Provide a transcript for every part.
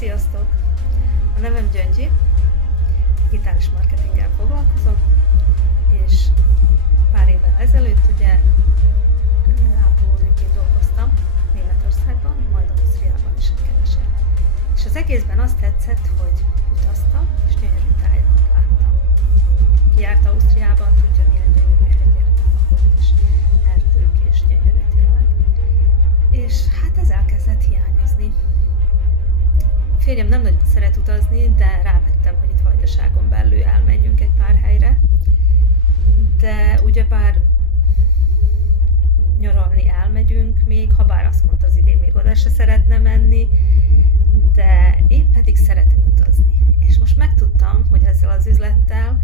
Sziasztok! A nevem Gyöngyi, digitális marketinggel foglalkozom, és pár évvel ezelőtt ugye ápolónőként dolgoztam Németországban, majd Ausztriában is egy keveset. És az egészben azt tetszett, hogy utaztam, és gyönyörű tájakat láttam. Ki járt Ausztriában, tudja, milyen gyönyörű hegyek vannak ott, és erdők, és gyönyörű tényleg. És hát ez elkezdett hiányozni. Férjem nem nagyon szeret utazni, de rávettem, hogy itt Vajdaságon belül elmenjünk egy pár helyre. De ugyebár nyaralni elmegyünk még, ha bár azt mondta az idén még oda se szeretne menni, de én pedig szeretek utazni. És most megtudtam, hogy ezzel az üzlettel,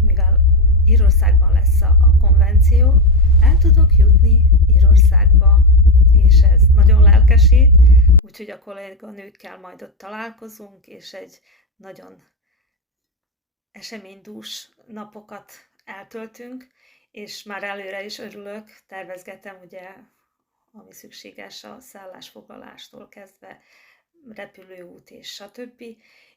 mivel Írországban lesz a konvenció, el tudok jutni Írországba, és ez nagyon lelkesít, úgyhogy a kolléganőkkel majd ott találkozunk, és egy nagyon eseménydús napokat eltöltünk, és már előre is örülök, tervezgetem ugye, ami szükséges a szállásfoglalástól kezdve, repülőút és stb.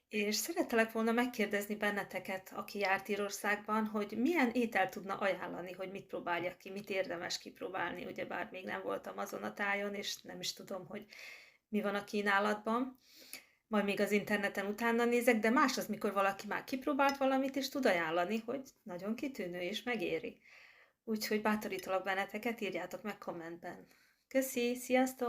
És szerettelek volna megkérdezni benneteket, aki járt Írországban, hogy milyen ételt tudna ajánlani, hogy mit próbáljak ki, mit érdemes kipróbálni, ugyebár még nem voltam azon a tájon, és nem is tudom, hogy mi van a kínálatban. Majd még az interneten utána nézek, de más az, mikor valaki már kipróbált valamit, és tud ajánlani, hogy nagyon kitűnő és megéri. Úgyhogy bátorítalak benneteket, írjátok meg kommentben. Köszi, sziasztok!